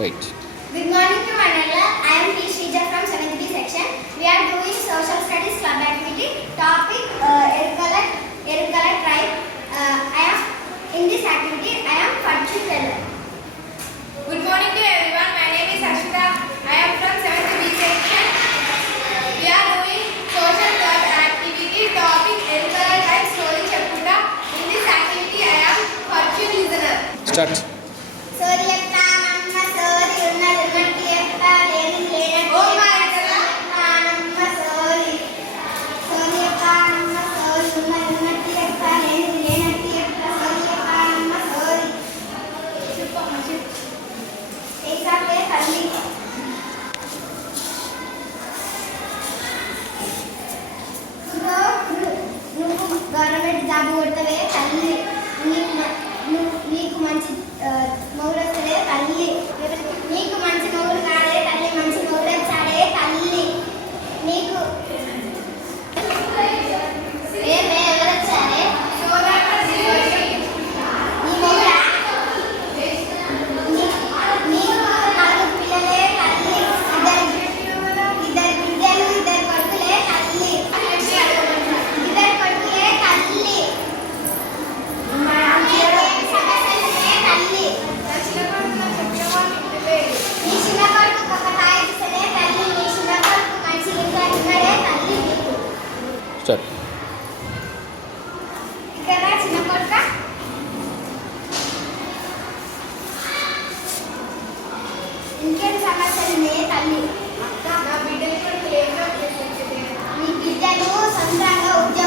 Right. Good morning to Manala. I am P. Shrija from 7th B section. We are doing social studies club activity. Topic Erukala tribe. In this activity I am Fadchu Teller. Good morning to everyone. My name is Ashita. I am from 7th B section. We are doing social club activity. Topic Erukala tribe story Chepputa. In this activity I am Fadchu listener. Start. Government job కొడతవే తల్లి నీకు మంచి మౌరు వస్తే తల్లి నీకు మంచి మౌరు కాదే తల్లి మంచి మౌరు వచ్చాడే తల్లి నీకు ఏమే ఎవరు వచ్చారే నీ మౌరా నీకు 4 పిల్లలే తల్లి ఇద్దరు బిడ్డలు 2 కొడుకులే తల్లి 2 కొడుకులే తల్లి నీ చిన్న కొడుకు ఒక తాయి ఇస్తేనే తల్లి నీ చిన్న కొడుకు మంచి ఇంట్లో ఉన్నాడే తల్లి Start. ఇక్కడ చిన్న కొడుక ఇంకేం సమస్యలు ఉన్నాయి తల్లి నా బిడ్డలు కూడా లేక నీ బిడ్డలు సొంతంగా